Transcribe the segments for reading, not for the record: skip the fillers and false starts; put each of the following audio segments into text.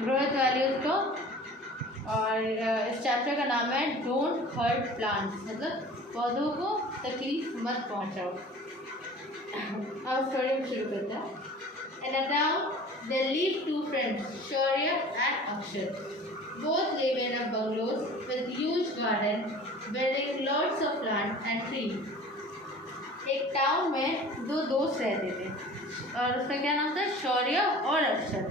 Growth values को। और इस चैप्टर का नाम है डोंट हर्ट प्लांट्स, मतलब पौधों को तकलीफ मत पहुंचाओ। अब स्टोरी शुरू करते हैं। In a town, there lived two friends, Shaurya and Akshat. Both live in a bungalows with huge garden, bearing lots of plants and trees. एक टाउन में दो दोस्त रहते थे और उसका क्या नाम था, शौर्य और अक्षत।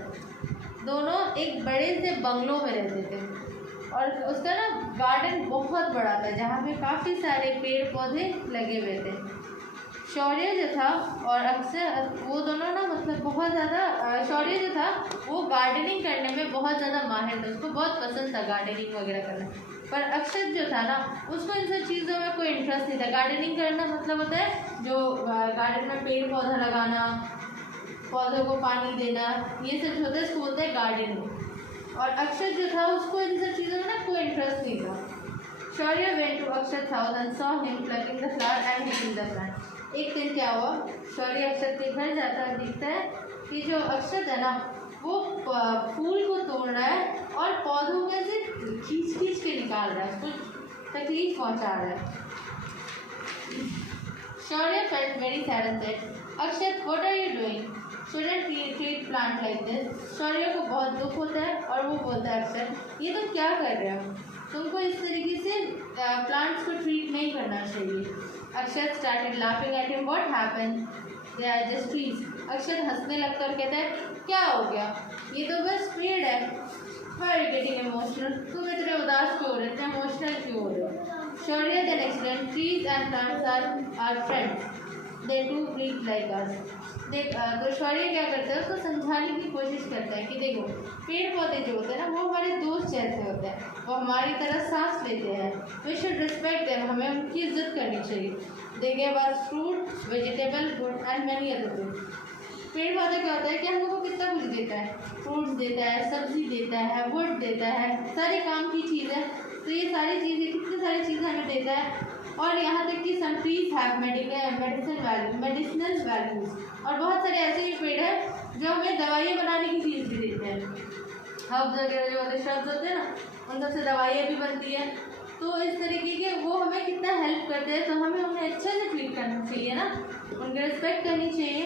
दोनों एक बड़े से बंगलो में रहते थे और उसका ना गार्डन बहुत बड़ा था जहाँ पे काफ़ी सारे पेड़ पौधे लगे हुए थे। शौर्य जो था और अक्षर, वो दोनों ना मतलब बहुत ज़्यादा, शौर्य जो था वो गार्डनिंग करने में बहुत ज़्यादा माहिर था, उसको बहुत पसंद था गार्डनिंग वगैरह करना। पर अक्षत जो था ना उसको इन सब चीज़ों में कोई इंटरेस्ट नहीं था। गार्डनिंग करना मतलब होता है जो गार्डन में पेड़ पौधा लगाना, पौधों को पानी देना, ये सब जो होता है इसको बोलते हैं गार्डनिंग। और अक्षत जो था उसको इन सब चीज़ों में ना कोई इंटरेस्ट नहीं था। शौर्य went to Akshat's house and saw him plucking the flower and hitting the plant. एक दिन क्या हुआ, शौर्य अक्षत के घर जाता है, दिखता है कि जो अक्षत है ना वो फूल को तोड़ रहा है और पौधों में से खींच खींच के निकाल रहा है, उसको तकलीफ पहुंचा रहा है। शौर्य felt very sad and said, Akshat, what are you doing? Shouldn't you treat plant like this? शौर्य को बहुत दुख होता है और वो बोलता है, अक्षत ये तुम क्या कर रहे हो, तुमको इस तरीके से प्लांट्स को ट्रीट नहीं करना चाहिए। अक्षत started laughing at him. What happened? They are just trees. अक्षत हंसने लगता है और कहता है, क्या हो गया, ये तो बस पेड़ है। Why are you getting emotional? तुम इतने उदास क्यों हो रहे हो, इतने इमोशनल क्यों हो रहे हो? शौर्य then explained, trees and plants are our friends. They too breathe like us. तो शौर्य क्या करता है, उसको समझाने की कोशिश करता है कि देखो पेड़ पौधे जो होते हैं ना वो हमारे दोस्त जैसे होते हैं, वो हमारी तरह सांस लेते हैं। वी शुड रिस्पेक्ट देम, हमें उनकी इज्जत करनी चाहिए। They give us fruit, vegetable, would and many other things. पेड़ पौधा क्या होता है कि हम लोग को कितना कुछ देता है, फ्रूट्स देता है, सब्जी देता है, वुड देता है, सारे काम की चीज़ें। तो ये सारी चीज़ें, कितनी सारी चीज़ें हमें देता है। और यहाँ तक कि some trees have medicinal values, और बहुत सारे ऐसे भी पेड़ हैं जो हमें दवाइयाँ बनाने की चीज़ भी देते हैं। हर्ब्स वगैरह जो होते शब्द होते हैं ना, उन सबसे दवाइयाँ भी बनती है। तो इस तरीके के वो हमें कितना हेल्प करते हैं, तो हमें उन्हें अच्छे से ट्रीट करना चाहिए ना, उनकी रिस्पेक्ट करनी चाहिए।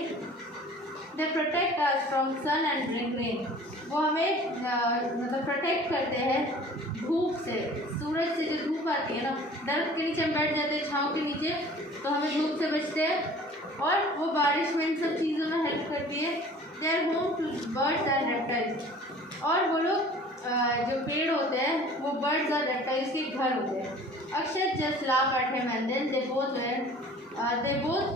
They protect us from sun and bring rain, वो हमें मतलब प्रोटेक्ट करते हैं धूप से, सूरज से जो धूप आती है ना, दरख्त के नीचे हम बैठ जाते हैं छाँव के नीचे, तो हमें धूप से बचते हैं। और वो बारिश में इन सब चीज़ों में हेल्प करती है। They are home to birds and reptiles, और वो लोग जो पेड़ होते हैं वो बर्ड्स और रेप्टाइल्स के घर होते हैं। Akshat just laugh at him and then they both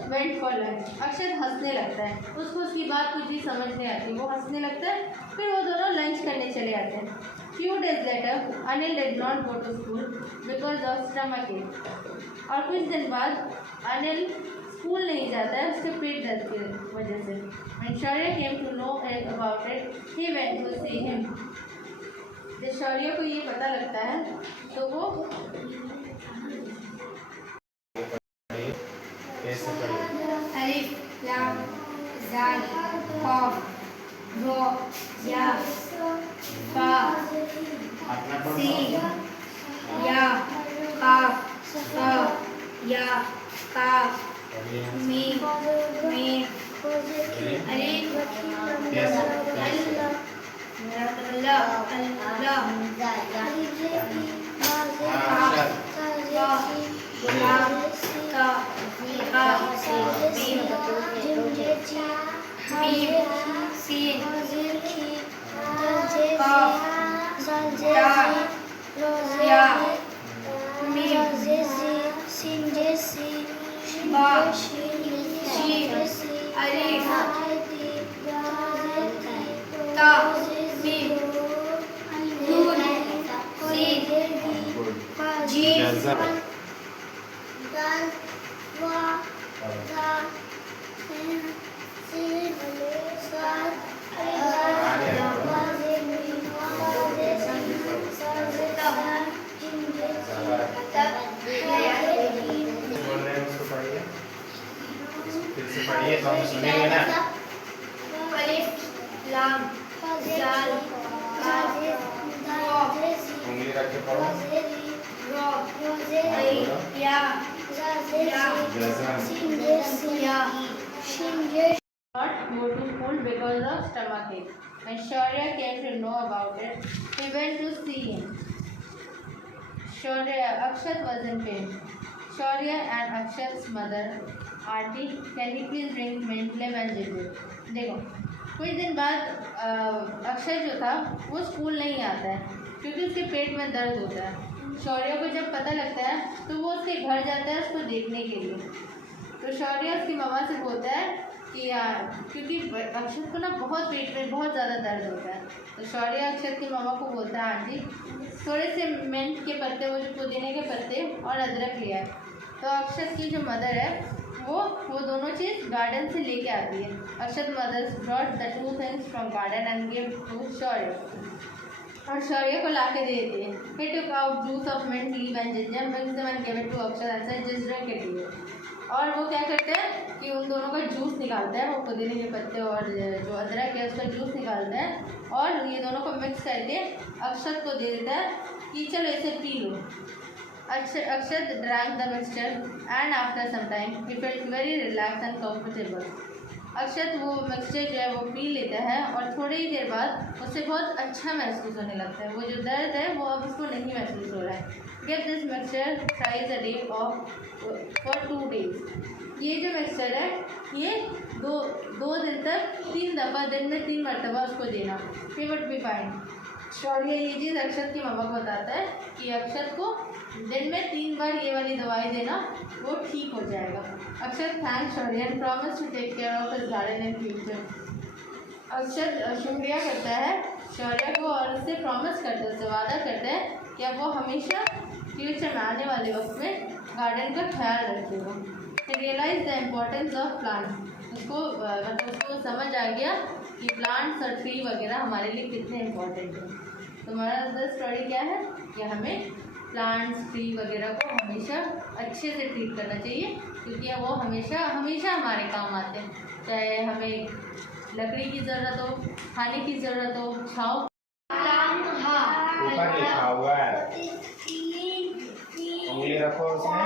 went for lunch. Akshat हंसने लगता है, उसको उसकी बात कुछ भी समझ नहीं आती, वो हंसने लगता है, फिर वो दोनों लंच करने चले जाते हैं। Few days later, Anil did not go to school because of stomach ache. और कुछ दिन बाद अनिल स्कूल नहीं जाता है उसके पेट दर्द की वजह से। When Shaurya came to know about it, he went to see him. जब शौर्य को ये पता लगता है तो वो अलिफ लाम ज़ाल क़ाफ रो या फा सीन या काफ सा या काफ मीम मीम अलिफ पढ़िए तो हम सुनेंगे ना। अलिफ लाम ज़ाल काफ करके पढ़ो। Not go to school because of stomachache. When Shaurya came to know about it, he went to see him. Akshat was in pain. Shaurya and Akshat's mother, auntie, can you please bring mint, lemon, ginger? देखो कुछ दिन बाद अक्षय जो था वो school नहीं आता है क्योंकि उसके पेट में दर्द होता है। शौर्य को जब पता लगता है तो वो उसके घर जाता है उसको देखने के लिए। तो शौर्य उसकी मम्मा से बोलता है कि क्योंकि अक्षत को ना बहुत पेट में बहुत ज़्यादा दर्द होता है। तो शौर्य अक्षत की मम्मा को बोलता है आंटी थोड़े से मिंट के पत्ते, वो जो पुदीने के पत्ते और अदरक लिया है। तो अक्षत की जो मदर है वो दोनों चीज़ गार्डन से लेके आती है। Akshat mothers brought the two things from garden and give to Shaurya और शौर्य को ला के दे देती है। He took out juice of mint, leave and ginger, mix them and give it to Akshat and said just drink it. और वो क्या करते हैं कि उन दोनों का जूस निकालता है, वो पुदीने के पत्ते और जो अदरक है उसका जूस निकालता है और ये दोनों को मिक्स करके अक्षत को दे देता है कि चलो इसे P low. Akshat drank the mixture and after some time he felt very relaxed and comfortable. अक्षत वो मिक्सचर जो है वो पी लेता है और थोड़ी ही देर बाद उसे बहुत अच्छा महसूस होने लगता है। वो जो दर्द है वो अब उसको नहीं महसूस हो रहा है। Give this mixture twice a day for 2 days. ये जो मिक्सचर है ये दो दिन तक 3 दफ़ा दिन में 3 मरतबा उसको देना। He would be fine. शौर्य ये चीज़ अक्षत की मम्मा को बताता है कि अक्षत को दिन में 3 बार ये वाली दवाई देना, वो ठीक हो जाएगा। Akshat thank Shaurya and promise to take care of his garden in future. Akshat शुक्रिया करता है शौर्य को और उससे प्रॉमिस करता है, उससे वादा करता है कि अब वो हमेशा फ्यूचर में आने वाले वक्त में गार्डन का ख्याल रखेगा। He realize the importance of plant. उसको समझ आ गया कि प्लांट्स और ट्री वगैरह हमारे लिए कितने इम्पोर्टेंट है। तो हमारा स्टोरी क्या है कि हमें प्लांट्स ट्री वगैरह को हमेशा अच्छे से ट्रीट करना चाहिए क्योंकि वो हमेशा हमारे काम आते हैं। चाहे हमें लकड़ी की ज़रूरत हो, खाने की ज़रूरत हो, छाँव। ऊपर लिखा हुआ है, उंगली रखो उसमें।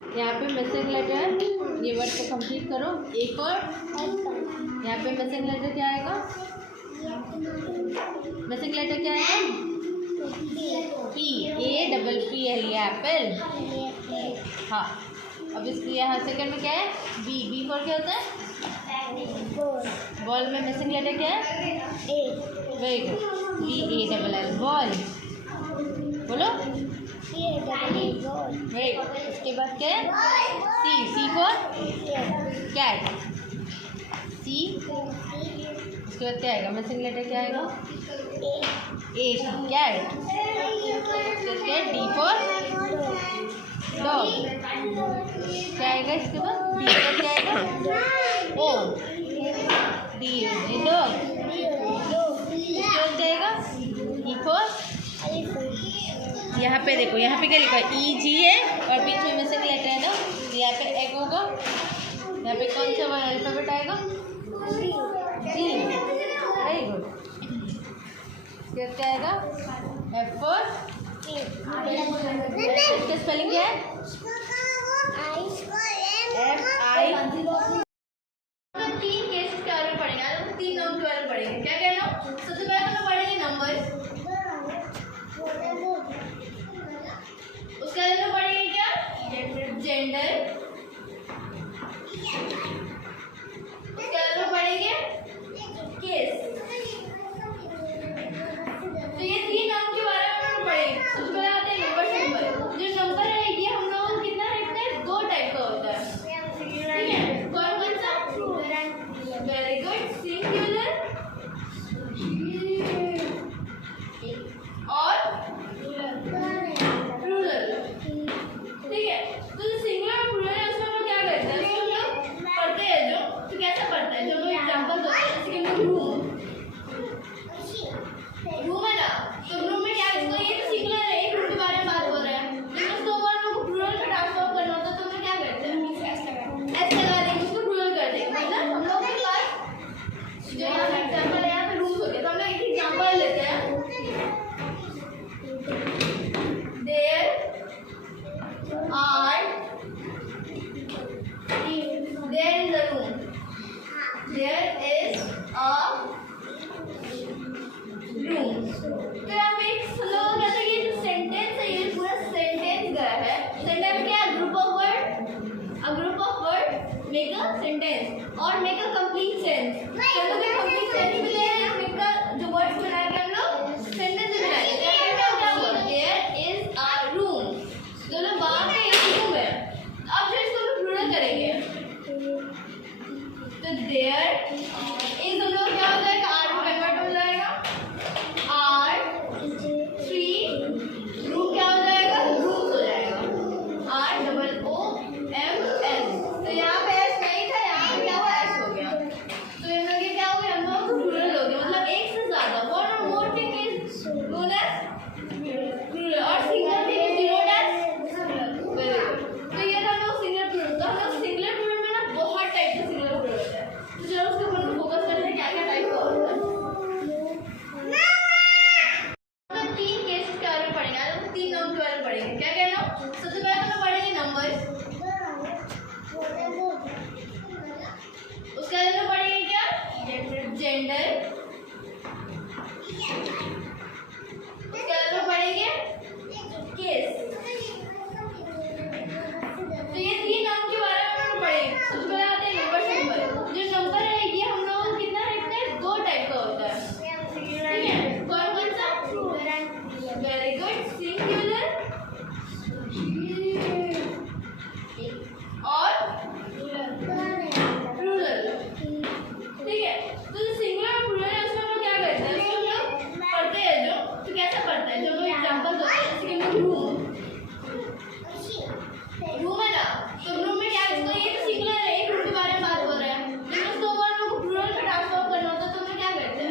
यहाँ पे मिसिंग लेटर, ये वर्ड को कंप्लीट करो। एक और यहाँ पे मिसिंग लेटर क्या आएगा? मिसिंग लेटर क्या आएगा? P, APPL, Apple. हाँ, अब इसके यहाँ सेकंड में क्या है? बी फॉर क्या होता है? बॉल में मिसिंग लेटर क्या है? Very good, BALL, ball. बोलो वेरी गुड। इसके बाद क्या है? सी फॉर कैट, सी। उसके बाद क्या आएगा? मिसिंग लेटर क्या आएगा? ए, कैट। इसके D फॉर डॉग, क्या आएगा इसके बाद? D फॉर क्या आएगा? O, D dog. इसके बाद क्या आएगा? E फॉर, यहाँ पे देखो, यहाँ पे क्या लिखा है? EG है और बीच में मिसिंग लेटर है ना, तो यहाँ पे एग होगा। यहाँ पे कौन सा अल्फाबेट आएगा? G, very good. क्या आएगा? F फॉर, इसका स्पेलिंग क्या है? FI। 3 केस के बारे में पढ़ेंगे, 3 नाउन के बारे में पढ़ेंगे। क्या कहना? सबसे पहले तो पढ़ेंगे नंबर, उसके बाद हम पढ़ेंगे क्या? जेंडर, उसके बाद हम पढ़ेंगे केस। तो ये 3 नाम के बारे में हम पढ़ेंगे। सबसे पहले आते हैं नंबर से। नंबर जो नंबर है ये हम लोग कितना रखते हैं? 2 टाइप का होता है, ठीक है? कौन कौन सा? वेरी गुड, सिंगुलर और प्लूरल, ठीक है? तो जो सिंगुलर और प्लूरल है उसमें हम लोग क्या करते हैं? उसमें हम लोग पढ़ते हैं जो, तो कैसे पढ़ते हैं? जो हम एग्जाम्पल होते हैं, जैसे कि हम लोग रूम है ना, तो रूम में क्या, इसको ये तो सिंगुलर है, एक रूम के बारे में बात हो रहा है, लेकिन उसको हम लोग प्लूरल में ट्रांसफॉर्म करना होता है, तो हम लोग क्या करते हैं? एस लगा देंगे, उसको प्लूरल कर देंगे। मतलब हम लोग के पास जो यहाँ पे एग्जाम्पल है, यहाँ पे रूम्स हो गए, तो हम लोग एक एग्जाम्पल लेते हैं। There are, there is a room, there is a room. तो यहाँ पे एक लोग कहते हैं कि जो सेंटेंस है ये पूरा सेंटेंस गया है। सेंटेंस क्या है? Group of word, a group of word make a sentence और मेक अ कंप्लीट सेंस। चलो कि कंप्लीट सेंस भी ले रहे हैं, मेक अ जो वर्ड्स बना के हम लोग सेंटेंस भी बनाएंगे। क्या बोल? देयर इज अ रूम, जो लोग वहाँ पे एक रूम है। अब जो इसको हम प्लूरल करेंगे, तो देयर इज हम लोग क्या हो जाएगा? आर में कन्वर्ट हो जाएगा, आर 3 रूम क्या हो जाएगा? रूम्स हो जाएगा, ROOMS। तो यहाँ पे एस नहीं था, यहाँ पे क्या हुआ? एस हो गया। तो इन लोग ये क्या हो गया? हम लोग प्लूरल हो गया, मतलब एक से ज्यादा। वन और more thing is known as plural और single thing is denote as very good. तो ये था हम लोग सिंगल प्लूरल। तो हम लोग सिंगल प्लूरल में ना बहुत टाइप के सिंगल प्लूरल होता है, तो चलो उसके ऊपर फोकस करते हैं क्या क्या टाइप का होता है। 3 केस के बारे में पढ़ेंगे, आज हम 3 नाम के बारे में पढ़ेंगे। क्या कहना? सबसे पहले तो पढ़ेंगे नंबर, उसके बाद हम पढ़ेंगे क्या? जेंडर, उसके बाद हम पढ़ेंगे केस। तो ये 3 नाम के बारे में हम पढ़ेंगे। सबसे पहले आते हैं नंबर से। जो नंबर है ये हम लोग कितना रखते हैं? 2 टाइप का होता है, ठीक है? कौन कौन सा? वेरी गुड, सिंगुलर और प्लूरल, ठीक है? तो जो सिंगुलर और प्लूरल है उसमें हम लोग क्या करते हैं? उसको हम लोग पढ़ते हैं जो, तो कैसे पढ़ते हैं? जो हम लोग एग्जाम्पल होते हैं, जैसे कि हम लोग रूम है ना, तो रूम में क्या, इसको ये तो सिंगुलर है, एक रूम के बारे में बात हो रहा है, लेकिन उसको हम लोग प्लूरल में ट्रांसफॉर्म करना होता है, तो हम लोग क्या करते हैं?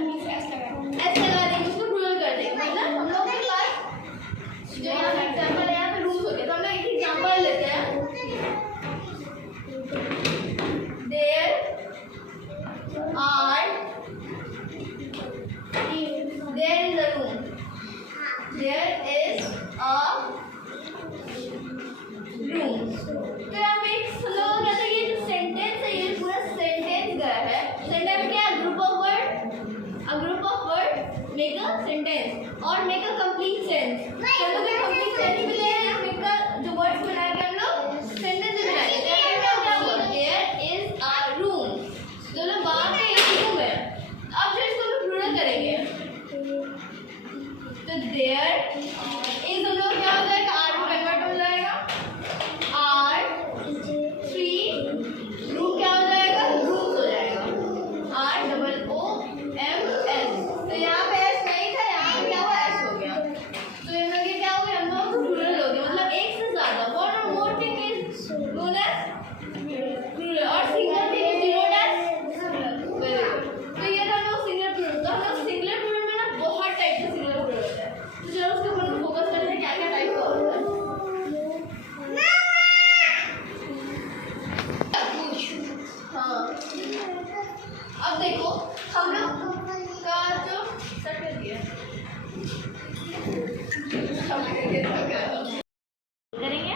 एस लगा देंगे, उसको प्लूरल कर देंगे। मतलब हम लोग के पास जो यहाँ पे एग्जाम्पल है, यहाँ पे रूम्स हो गए, तो हम लोग एक एग्जाम्पल लेते हैं। There are, there is a room, there is a room. तो यहाँ पे एक लोग कहते हैं कि जो सेंटेंस है ये पूरा सेंटेंस गया है। सेंटेंस क्या है? Group of word, a group of word make a sentence और मेक अ कंप्लीट सेंस। चलो कि कंप्लीट सेंस भी ले रहे हैं, मेक अ जो वर्ड्स बना के हम लोग सेंटेंस भी बनाएंगे। क्या बोल? देयर इज अ रूम, जो लोग वहाँ पे एक रूम है। अब जो इसको हम प्लूरल करेंगे, तो देयर इज हम लोग क्या हो जाएगा? आर में कन्वर्ट हो जाएगा, R 3 रूम क्या हो जाएगा? रूम्स हो जाएगा, ROOMS। तो यहाँ पे एस नहीं था, यहाँ पे क्या हुआ? एस हो गया। तो इन लोग ये क्या हो गया? हम लोग प्लूरल हो गया, मतलब एक से ज्यादा। वन और more thing is known as plural और single thing is denote as very good. तो ये था हम लोग सिंगल प्लूरल। तो हम लोग सिंगल प्लूरल में ना बहुत टाइप के सिंगल प्लूरल होता है, तो चलो उसके ऊपर फोकस करते हैं क्या क्या टाइप का होता है। हाँ, अब देखो हम लोग का जो सेट कर दिया करेंगे,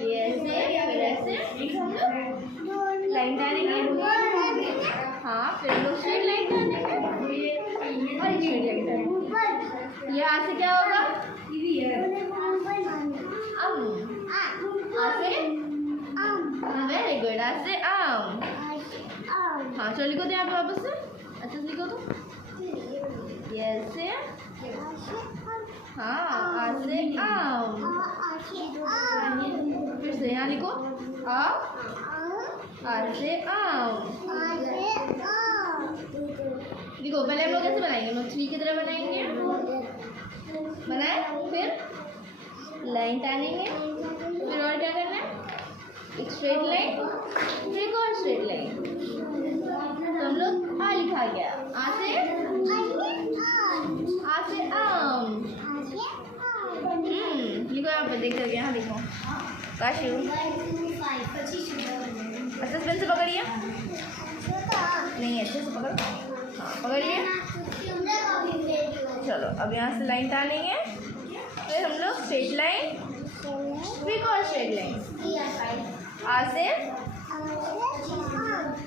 ये ऐसे फिर ऐसे हम लोग लाइन डालेंगे। हाँ, फिर हम लोग या से आम। हाँ चलो लिखो तो यहाँ पे वापस से, अच्छे से लिखो तो। ये से हाँ, आ से आम। फिर से यहाँ लिखो आ से आम। देखो पहले हम लोग कैसे बनाएंगे, हम लोग ट्री की तरह बनाएंगे, बनाए, फिर लाइन टानेंगे, फिर और क्या करना है, एक स्ट्रेट लाइन, फिर एक और स्ट्रेट लाइन। तो हम लोग आ लिखा गया, आ से आम। लिखो यहाँ पर, देख सकते, यहाँ देखो काशू, अच्छे से पेन से पकड़िए, नहीं अच्छे से पकड़ो, हाँ पकड़िए। चलो अब यहाँ से लाइन टानेंगे, फिर हम लोग स्ट्रेट लाइन, फिर और स्ट्रेट लाइन, आ से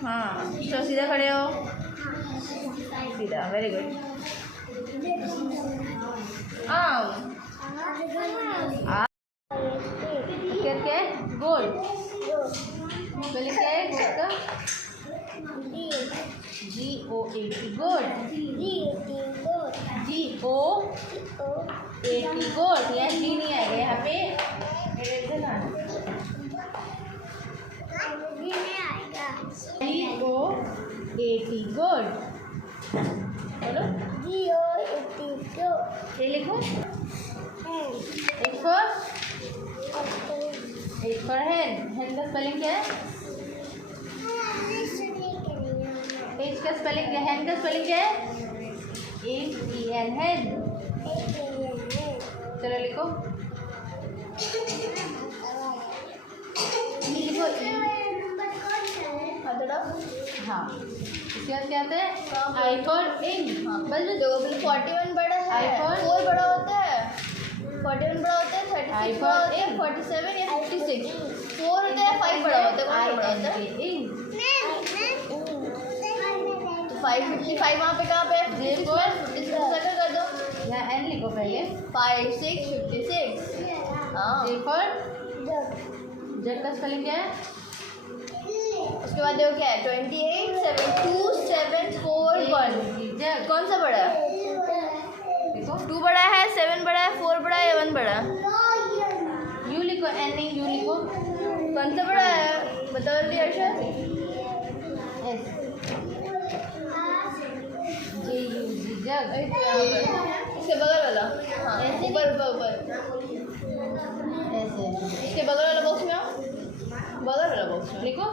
हाँ, तो सीधा खड़े हो, सीधा, वेरी गुड। आम करके गोल, पहले क्या है गोल का, GOAT गोल, GOAT गोल। यहाँ G नहीं आएगा, यहाँ पे GOAT गोल। बोलो ये लिखो, एक फॉर हैंड, हैंड का स्पेलिंग क्या है, एच का स्पेलिंग क्या है, हैंड का स्पेलिंग क्या है, HEN हैंड। चलो लिखो, लिखो हाँ, इसके बाद क्या आता है, आई फॉर इंक। बस दो, 41 बड़ा है, आई फॉर 4 बड़ा होता है, 41 बड़ा होता है, 36 बड़ा होता है, 47 या 56, 4 होता है, 5 बड़ा होता है, कौन बड़ा होता है, तो 555 वहाँ पे कहाँ पे, इसको सर्कल कर दो, यहाँ एन लिखो पहले, 5 6 56। हाँ जे फॉर जग का स्पेलिंग क्या है, उसके बाद देखो क्या है, 28 7 2 7 4 1। कौन सा बड़ा है, 2 बड़ा है, 7 बड़ा है, 4 बड़ा है, 1 बड़ा है, यू लिखो, एन नहीं यू लिखो, कौन सा बड़ा है बताओ जल्दी अर्षद, एस JUG जग। इसके बगल वाला, हाँ ऊपर ऊपर ऊपर, ऐसे इसके बगल वाला बॉक्स में आओ, बगल वाला बॉक्स में लिखो।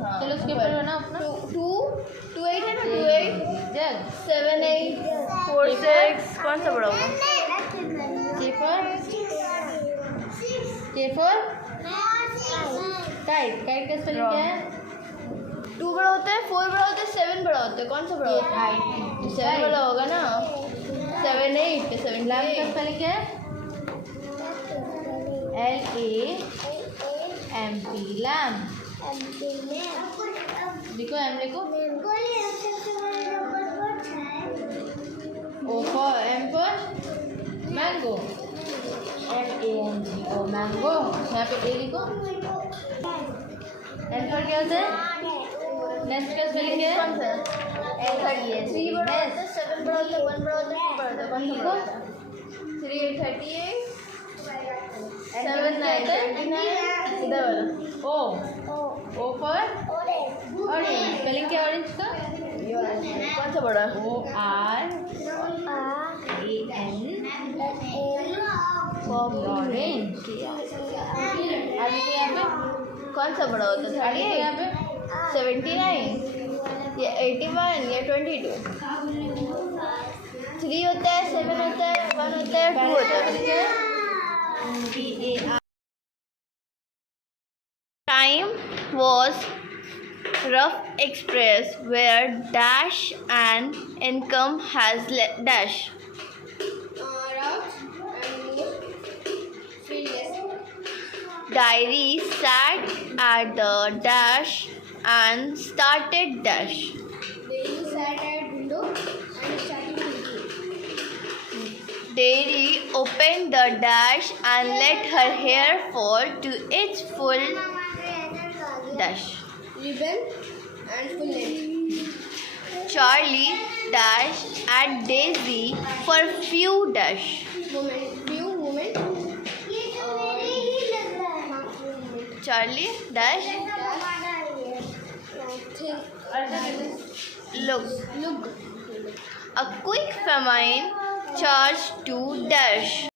हाँ, चलो उसके ऊपर ना अपना 2 8 है ना, 2 8 जग, 7 8 4 6, कौन सा बड़ा होगा, K for टाइट, टाइट का स्पेलिंग क्या है, 2 बड़ा होता है, 4 बड़ा होता है, 7 बड़ा होता है, कौन सा बड़ा होता है, 7 बड़ा होगा ना, 7 8 7। लैम्प का स्पेलिंग क्या है, LAMP लैम्प। देखो एम लिखो, O for M for mango, MANGO mango. यहाँ पे ए लिखो, एन पर क्या होता है, नेक्स्ट का स्पेलिंग क्या है, कौन सा, 3 बड़ा होता है, 7 बड़ा होता है, 1 बड़ा होता है, 2 बड़ा होता है, कौन सा बड़ा होता है, 3 8 38 7 9 29, इधर वाला O for ऑरेंज, स्पेलिंग क्या ऑरेंज का, कौन सा बड़ा, ORAN ऑरेंज। आगे यहाँ पे कौन सा बड़ा होता है, आगे यहाँ पे 79 या 81 या 22, 3 होता है, 7 होता है, 1 होता है, 2 होता है। Time was rough express where dash and income has dash. Diary sat at the dash and started dash. Diary sat at window and started reading. Diary opened the dash and let her hair fall to its full dash. ribbon and full name. Charlie dash at Daisy for few dash. Few moment. Charlie dash look. Look. A quick famine charged to dash.